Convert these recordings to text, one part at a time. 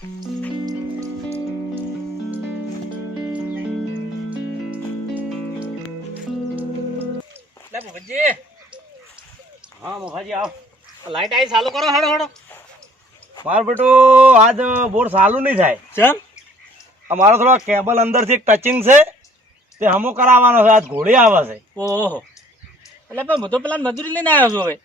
ભગતજી હા મોખાજી આવ. લાઈટ આવી ચાલુ કરો હડો હડો. મારું બેટો આજ બોર સાલું નહીં થાય. ચમ? અમારો થોડો કેબલ અંદરથી એક ટચિંગ છે તે હમો કરાવવાનો છે આજ ઘોડી આવે છે. ઓહો. એટલે પણ હું તો પેલા મજૂરી લઈને આવ્યો છું હવે.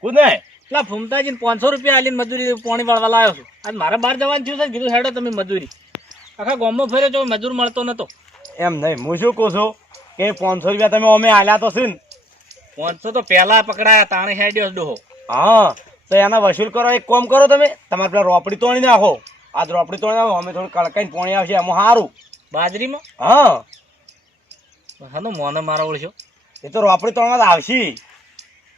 કુને? પેલા ફૂમતાજીને પાંચસો રૂપિયા આલીને મજૂરી પોણી વાળવા લાવ્યો છું. આજ મારે બહાર જવાનું થયું છે કીધું હેડો તમે મજૂરી. આખા ગામમાં ફર્યો છો મજૂર મળતો નતો. એમ નહીં હું શું કહું છું? કે પાંચસો રૂપિયા તમે અમે આલ્યા તો છે ને. પાંચસો તો પહેલા પકડાયા તાણે હેડ્યો ડોહો. હા તો એના વસૂલ કરો એક કામ કરો તમે. તમારે પેલા રોપડી તોડી નાખો. આજ રોપડી તોડી નાખો અમે થોડું કડકાઈને પોણી આવશે એમાં સારું બાજરીમાં? હા. હાનો મોને મારો ઓળખ્યો એ તો રોપડી તોડવા આવશે.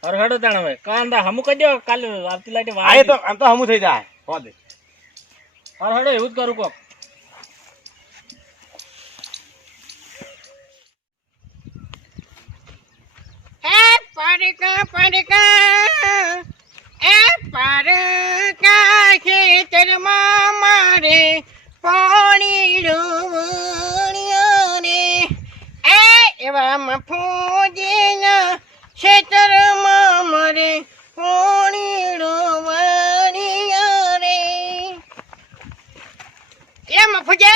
અરે તાણ તાણે હવે કાંદા હમું કહી દો કાલ આવતી લાઈટે વાય તો આમ તો હમું થઈ જાય. હો દે. અરે એવું જ કરું કોક. એ પારકા પારકા એ પારકા ખેતરમાં મારે પાણી ડૂબણ્યો ને એ એવામાં ફૂજીના ખેતરમાં મારે પાણી વાણિયા રે. એમ ફૂજે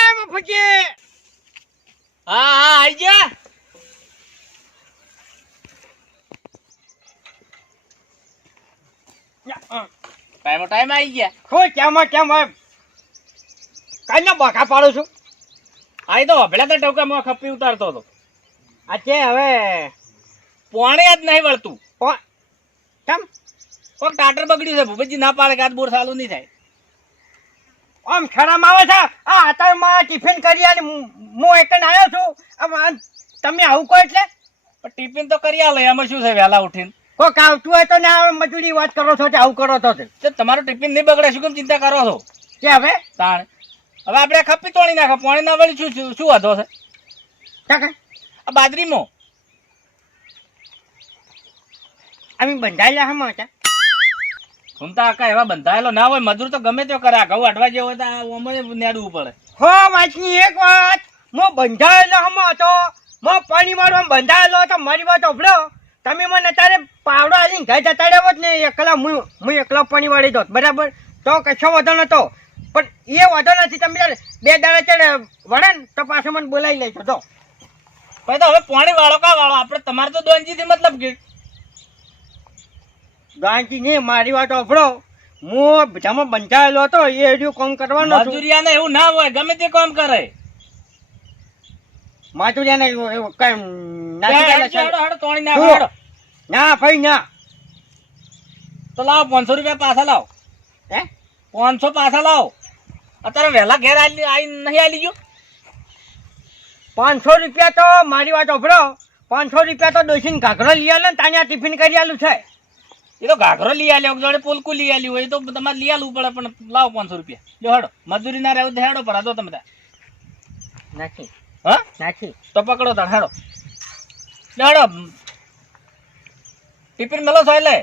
એમ ફૂજે હા હા આઈ જા. ટાઈમ ટાઈમ આવી ગયા. શું કેમ કેમ કઈ બખા પાડું છું. આઈ તો પેલા તો ટોકામાં ખપી ઉતારતો હતો. આ છે હવે પોણે જ નહીં વળતું. કેમ? કોક ટાટર બગડ્યું છે ભૂપતજી ના પાડે કે બોર સાલું નહીં થાય. આમ શરમ આવે છે? આ અત્યારમાં ટિફિન કરી અને હું હું એક આવ્યો છું. આમ તમે આવું કહો એટલે? પણ ટિફિન તો કરી આલે એમાં શું છે વહેલા ઉઠીને? કોક આવતું હોય તો ના મજૂરી વાત કરો છો કે આવું કરો છો તમારું ટિફિન નહીં બગડે શું કેમ ચિંતા કરો છો? કે હવે? તાણ. હવે આપણે ખપી તોડી નાખો. પાણી ના વળી શું શું વાંધો છે? કાકા. આ અમે બંધાયેલા હમ હતા. ઘૂમતા આકા એવા બંધાયેલો ના હોય. મજૂર તો ગમે તે કરે. ઘઉં અડવા જેવો હોય તો ઓમણે નેડવું પડે. હો વાંચની એક વાત. હું બંધાયેલો હમ હતો. મો પાણી વાળવા બંધાયેલો હતો. મારી વાત ઓભળો તમે મને અત્યારે પાવડો આવીને ઘર જતા રહ્યો હોત ને એકલા હું હું એકલો પાણી વાળી દોત. બરાબર? તો કશો વધો નતો. પણ એ વાંધો નથી તમે બે દાડા ચડે વળે ને તો પાછો મને બોલાવી લેજો તો ભાઈ તો હવે પાણી વાળો કા વાળો? આપણે તમારે તો દોનજી થી મતલબ કે. ગાંધી ને મારી વાત ઓભળો હું બધામાં બંધાયેલો હતો એ એડિયું કામ કરવાનો છું. મજૂરિયાને એવું ના હોય ગમે તે કામ કરે. માતુરિયાને એવું કઈ છે. ના ભાઈ ના. તો લાવો પાંચસો રૂપિયા પાછા લાવો. હે? પાંચસો પાછા લાવો. અત્યારે વહેલા ઘેર આવી આવી નહીં આવી ગયો. પાંચસો રૂપિયા તો મારી વાત ઓભળો પાંચસો રૂપિયા તો ડોસીને ઘાઘરો લઈ આલે ને તાને ટિફિન કરી આલું છે. એ તો ઘાઘરો લઈ આલ્યો જોડે પોલકું લઈ આવ્યું હોય એ તો તમારે લઈ આલવું પડે પણ લાવો પાંચસો રૂપિયા. જો હેડો મજૂરી ના રહેવું હેડો પર દો તમે. નાખી. હા? નાખી. તો પકડો તાર હેડો. હેડો. ટિફિન મેલો છો એટલે?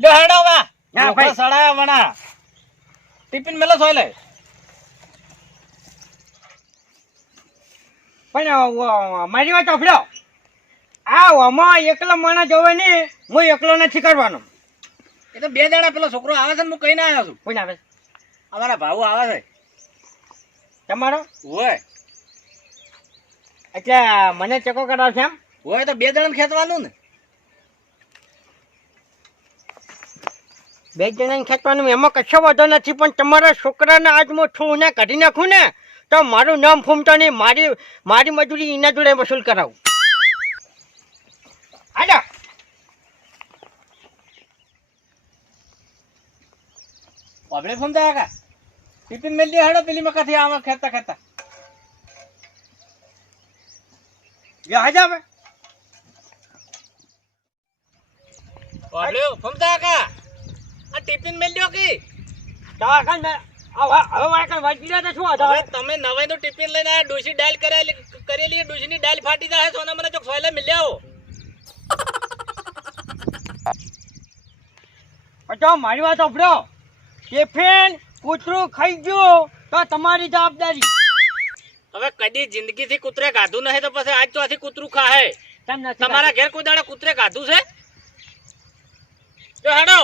જો હેડો વા ના, ભાઈ. વણા. ટિફિન મેલો છો લે પણ મારી વાત ઓફડ્યો આ આમાં એકલો માણસ જોવે ને હું એકલો નથી કરવાનો. એ તો બે જણા પેલો છોકરો આવે છે ને હું કહીને આવ્યો છું. કોઈ આવે? અમારા ભાऊ આવે છે. તમારો? હોય. એટલે મને ચેકો કરાવશે એમ? હોય તો બે જણા ખેંચવાનું ને. બે જણાને ખેંચવાનું એમાં કશો વાંધો નથી પણ તમારા છોકરાને આજ હું છું ને કાઢી નાખું ને તો મારું નામ ફૂમતો નહીં મારી મારી મજૂરી એના જોડે વસૂલ કરાવું. હાલો. આપણે સમજાયા કા ટિફિન મેલી હાડો પેલી મકાથી આવે ખેતા ખેતા લ્યો હાજા હવે. આપણે સમજાયા કા આ ટિફિન મેલ્યો કે. દવાખાન હવે મારે કઈ વાંચી રહ્યા શું આધાર? તમે નવાઈ નું ટિફિન લઈને આયા ડોસી ડાયલ કરેલી કરેલી ડોસી ની ડાયલ ફાટી જાય સોના મને ચોક સોયલે મિલ્યા અચ્છા મારી વાત સાંભળો. ટિફિન કૂતરું ખાઈ ગયું તો તમારી જવાબદારી. હવે કદી જિંદગી થી કૂતરે ખાધું નહીં તો પછી આજ તો આથી કૂતરું ખાહે. તમારા ઘેર કોઈ દાડા કૂતરે ખાધું છે? તો હેડો.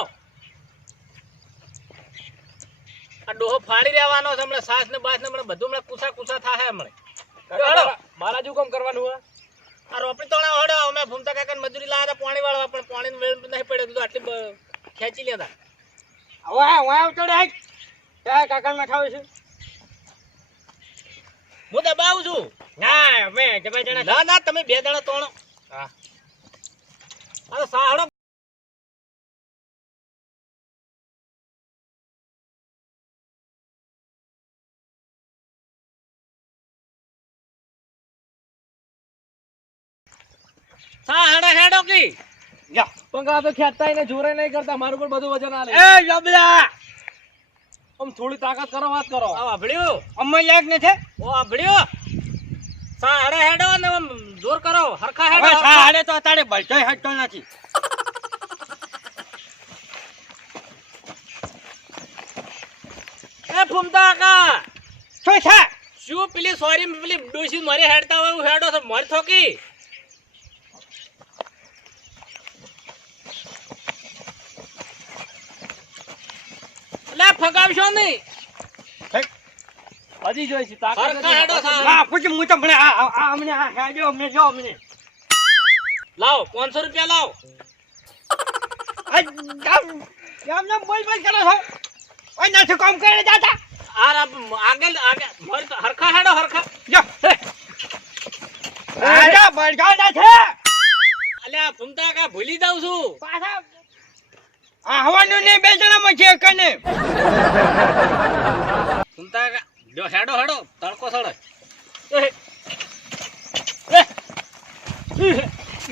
આ ડોહો ફાડી રહેવાનો છે હમણાં સાસ ને બાસ ને હમણાં બધું હમણાં કુસા કુસા થાય હમણાં મારા જેવું કામ કરવાનું હોય? આ રોપડી તોણા હડો અમે ભૂમતા કાકા મજૂરી લાવ્યા હતા પાણી વાળવા પણ પાણી વેળ નહીં પડ્યો કીધું આટલી ખેંચી લેતા હવે વાહ ચડે ક્યાં કાકા ને ખાવ છું? હું દબાવું છું. ના અમે જબે જણા ના ના તમે બે જણા તોણો સાહડે હેડો કી. જા. પણ તો ખેંચતા ને જોરે નહીં કરતા મારું પણ બધું વજન આલે. એ જબલા. આમ થોડી તાકાત કરો વાત કરો. આ વાભળ્યું. અમને લાયક નથી? ઓ વાભળ્યું. સાહડે હેડો ને આમ જોર કરો. હરખા હવે હેડો સાડે તો તારે બળતોય હટતો નથી. એ ફૂમતા કા શું છે? શું પેલી સોરી પેલી ડોશી મારી હેડતા હોય હું હેડો મારી થોકી લે ફગાવશો નહીં. હજી જોઈ છે પૂછ હું તમને અમને આ હેડ્યો અમને જો અમને. લાવો પાંચસો રૂપિયા લાવો. ગામ ગામના બોલ બોલ કરો છો. ઓય નથી કામ કરે દાદા. આ આગળ આગળ હરખા હેડો હરખા. જો. રાજા બળગાડા છે. અલ્યા ફૂમતા કાકા ભૂલી જાઉં છું. પાછા આહવાનું નહીં બે જણામાં છે કને સુનતા કાકા જો હેડો હેડો તડકો સડો.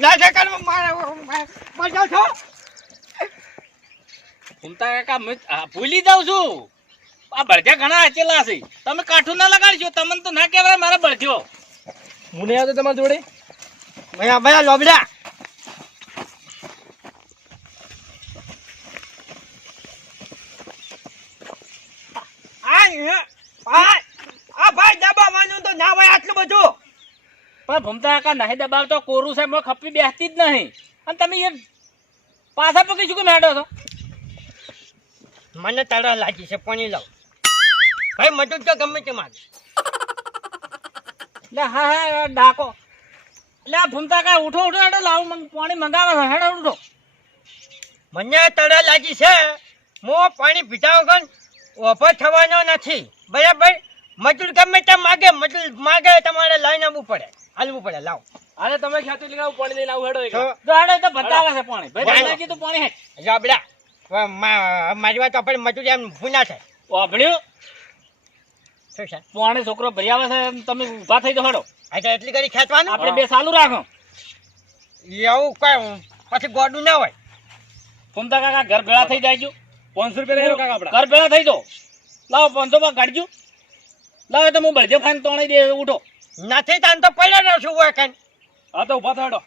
ના છે કરવા મારે બળગાવ છો. સુનતા કાકા ભૂલી જાઉં છું. આ બળધ્યા ઘણા અચેલા છે. તમે કાઠું ના લગાડશો તમને તો ના કહેવાય મારા બળધ્યો હું નહીં આવતો તમારી જોડે? ભયા ભયા લોબડા. આ આ આ ભાઈ દબાવવાનું તો ના હોય આટલું બધું. પણ ભૂમતા કાકા નહીં દબાવતો કોરું છે મોં ખપ્પી બેસતી જ નહીં. અને તમે એ પાછા પકડી શું કે મેડો છો? મને તળા લાગી છે પાણી લાવ ભાઈ મજૂર તો ગમે તે મારે લે હા હા ડાકો. લે આ કાકા ઉઠો ઉઠો હેડો લાવો મંગ- પાણી મંગાવે છે. હેડો ઉઠો. મને તળા લાગી છે. મો પાણી પીધા વગર ઊભો થવાનો નથી. બરાબર? મજૂર ગમે તેમ માગે મજૂર માગે તમારે લાઈન આવવું પડે. હાલવું પડે લાવો. અરે તમે ખેતી લઈને પાણી લઈને આવું હેડો તો? હેડો તો બતાવે છે પાણી. ભાઈ. કીધું પાણી હે જાબડા મારી વાત આપણે મજૂર એમ ભૂના છે. વાભળ્યું? પાણી છોકરો ભરી આવે છે તમે ઊભા થઈ જાઓ હેડો. અચ્છા એટલી કરી ખેંચવાનું? આપણે બે ચાલુ રાખો. એવું કઈ પછી ગોડું ના હોય. ફૂમતા કાકા ઘર ભેળા થઈ જાય પાંચસો રૂપિયા લઈ કાકા આપડા. ઘર ભેળા થઈ તો લાવો પાંચસો માં કાઢજો. લાવો તો હું બળજે ફાઈન તોણી દે ઉઠો. નથી તાન તો પડ્યા ના શું હોય કઈ? હા તો ઊભા થો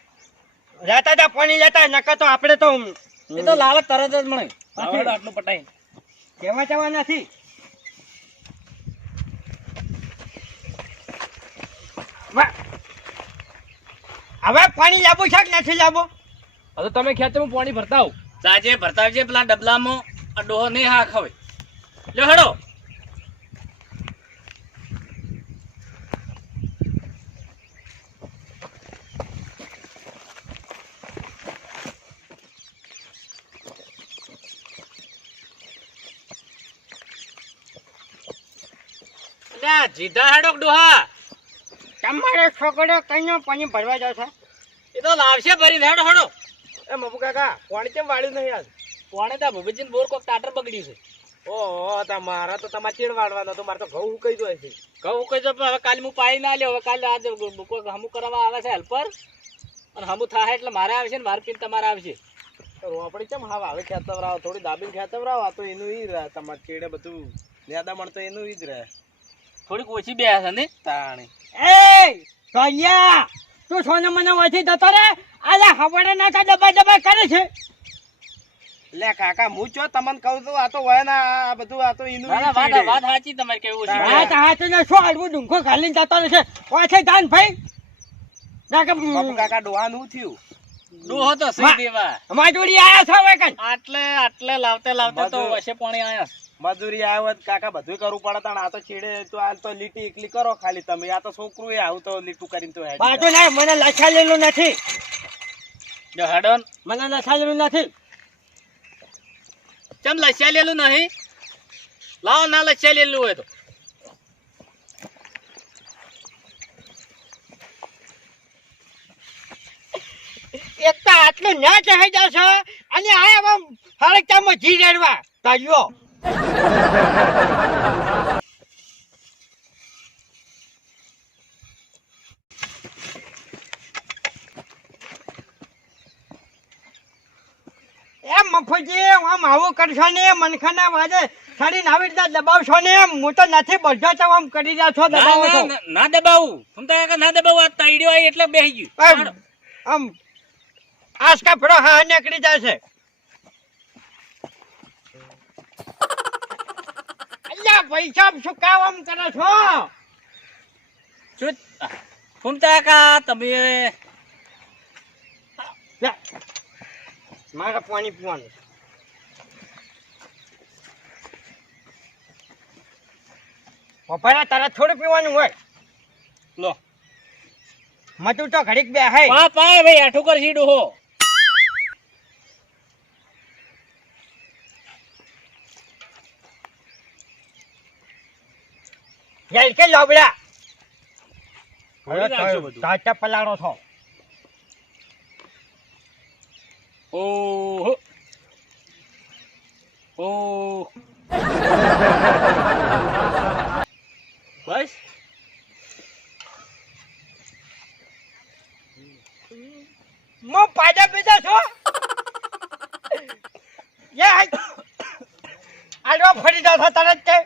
રહેતા તા પાણી લેતા નકર તો આપણે તો એ તો લાવે તરત જ મળે. આટલું પટાઈ. કેવા કેવા નથી. હવે પાણી લાવવું છે કે નથી લાવવું હવે તમે ખેતર હું પાણી ભરતા આવું. સાજે ભરતાવજે પેલા ડબલામાં. આ ડોહો નહીં હા ખવે લ્યો હેડો. અલ્યા, જીધા હેડો ડોહા? તમારો છોકરો કઈનો પાણી ભરવા જાવ છે? એ તો લાવશે ભરી હેડો હેડો. એ મબુ કાકા પાણી કેમ વાળ્યું નહીં આજ? કોણે તા ભૂપતજી બોર કોક ટાટર બગડ્યું છે. ઓહો તા મારા તો તમારે ચીડ વાળવાનો તો મારે તો ઘઉં ઉકાઈ દો છે. ઘઉં કહી દો હવે કાલે હું પાઈ ના લ્યો. હવે કાલે આજે કોઈ હમું કરવા આવે છે હેલ્પર અને હમું થાય એટલે મારે આવશે ને મારે પીને તમારે આવશે. રોપડી કેમ હા હવે ખેતવરાવો થોડી દાબીને ખેતવરાવો આ તો એનું ઈ રહે. તમારે ચીડે બધું નેદા મળતો એનું ઈ જ રહે. થોડીક ઓછી બે છે ને? તાણી. એ કન્યા તું સોને મને ઓછી જતો રે? આલે હવાડે નાકા દબા દબા કરે છે. લે કાકા હું ચો તમને કહું છું આ તો વય ના આ બધું આ તો ઈનું ના, ના, ઈ વાત વાત સાચી તમારે કેવું છે? વાત હાચું ને શું આડવું ડુંખો ઘાલીને જતો રહેશે? પાછે જાન ભાઈ. કાકા કાકા ડોહાનું થયું. ડોહો તો સહી દેવા. મજૂરી આયા છો હવે આટલે આટલે લાવતે લાવતે તો બધું. પાણી આયા. મજૂરી આવ્યો કાકા બધું કરવું પડે તાણ આ તો ચીડે તો આ તો લીટી એકલી કરો ખાલી તમે. આ તો છોકરું એ આવું તો લીટું કરીને તો હેડી ના મને લખાયેલું નથી. મને લખાયેલું નથી. ચમ લસ્યા લેલું નહીં? લાવો ના લસ્યા લેલું હોય તો. એક તો આટલું ના ચહાઈ છો અને આયા આમ હરકતામાં જી રેડવા. તાજો મફુજી આમ આવું કરશો ને મનખાના વાજે સાડી આવી રીતના દબાવશો ને હું તો નથી બધો તો આમ કરી રહ્યા છો દબાવો છો. ના, ના, ના દબાવું. હું તો ના દબાવું આ તૈડ્યો હોય એટલે બેસી ગયું. આમ આમ આસકા ફળો હા નીકળી જાય છે. અલ્યા પૈસા શું કામ આમ કરો છો? શું? ફૂમતા કા તમે મારે પાણી પીવાનું. છે. તારા થોડું પીવાનું હોય. લો. મતું તો ઘડીક બે હે. પા પાય ભાઈ આઠું કર સીડું હો કે લોબડા. તાતા પલાળો છો. ઓહો. ઓહ. બસ. મો પાડા પીધા છો? યે આડવા ફરી જાવ તરત કે?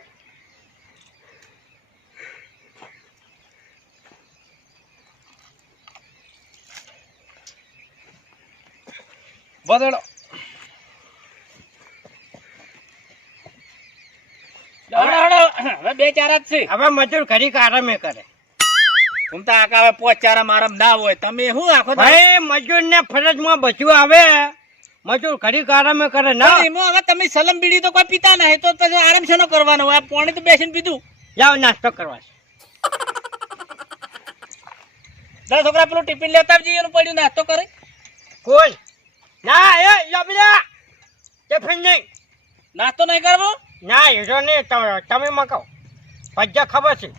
હવે બે ચાર જ છે. હવે મજૂર ઘડીક આરામે કરે. ફૂમતા કાકા હવે પોચ ચારા મારા ના હોય. તમે શું આખો ભાઈ મજૂર ને ફરજમાં બચ્યું આવે. મજૂર ઘડીક આરામે કરે. ના. એમાં હવે તમે સલમ બીડી તો કોઈ પીતા નહીં તો પછી આરામ છે કરવાનો હોય? પાણી તો બેસીને પીધું. જાઓ નાસ્તો કરવા. છે. દસ છોકરા પેલું ટિફિન લેતા આવજે એનું પડ્યું નાસ્તો કરે. કોણ ના એ લબડા ટિફિન નહીં નાસ્તો નહીં કરવો? ના હીરો નહીં તમે- તમે કહો. પજ્જા ખબર છે.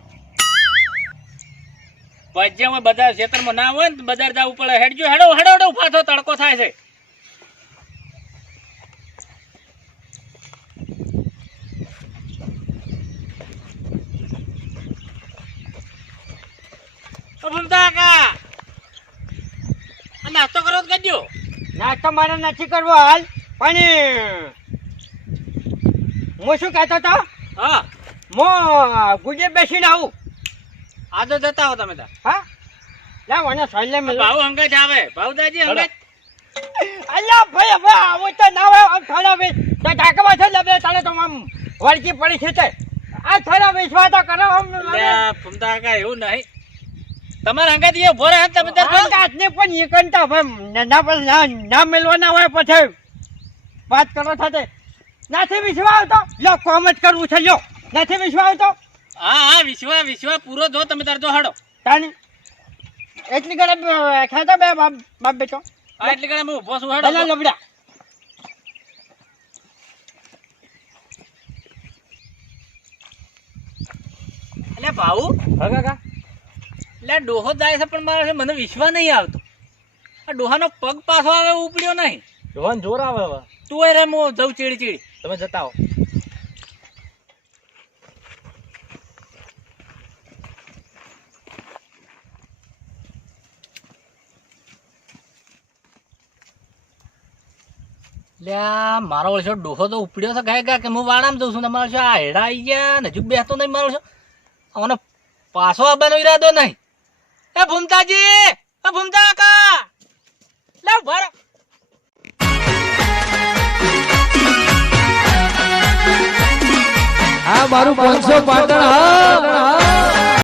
ભજીયામાં બધા ખેતરમાં ના હોય ને બજાર જવું પડે. હેડજો હેડો હેડો હેડો પાછો તડકો થાય છે. ભૂમતા આ નાસ્તો કરો તો કરજો નાસ્તો મારે નથી કરવો હાલ પણ હું શું કહેતો હતો? હા. હું ગુજે બેસીને આવું. આ તો જતા હો તમે તાર હા? લાવ અને સહેલે મળો. ભાવ હંગાજ આવે. ભાવદાજી હંગાજ અલ્યા ભાઈ હવે આવું તો ના હોય આમ થોડા વે તો ઢાકવા છે લબે તારે તો આમ વળકી પડી છે તે. આ થોડા વિશ્વાસ તો કરો આમ લે કા એવું નહીં. તમારે હંગાજ એ ભોર રહે તમે તાર. ને પણ એ કંટા ભાઈ ના પછી ના મેલવાના હોય પછી. વાત કરો સાથે. નાથી વિશ્વા આવતો? લો કોમ જ કરવું છે લો નાથી વિશ્વા આવતો? હા હા વિશ્વા વિશ્વા પૂરો જો તમે તાર જો હડો. તાની. એટલી ગળે ખાતા બે બાપ બાપ બેટો હા એટલી ગણા હું છું ભલે હડો લબડા. એટલે ભાઉ. હા કાકા. એટલે ડોહો જાય છે પણ મારે મને વિશ્વાસ નહીં આવતો. આ ડોહાનો પગ પાછો આવે ઉપડ્યો નહીં. ડોહાને જોર આવે હવે. તું એ રે હું જઉં ચીડી ચીડી તમે જતા હો લે આ મારો વળશો ડોહો તો ઉપડ્યો છે ગાય ગાય કે હું વાડામાં જઉં છું? તમારો મારો આ હેડા આવી ગયા? નજીક બેસતો નહીં મારો છો મને પાછો આવવાનો ઈરાદો નહીં. એ ભૂમતાજી એ ભૂમતા કા લે ભર આ મારું પાંચસો પાટણ હા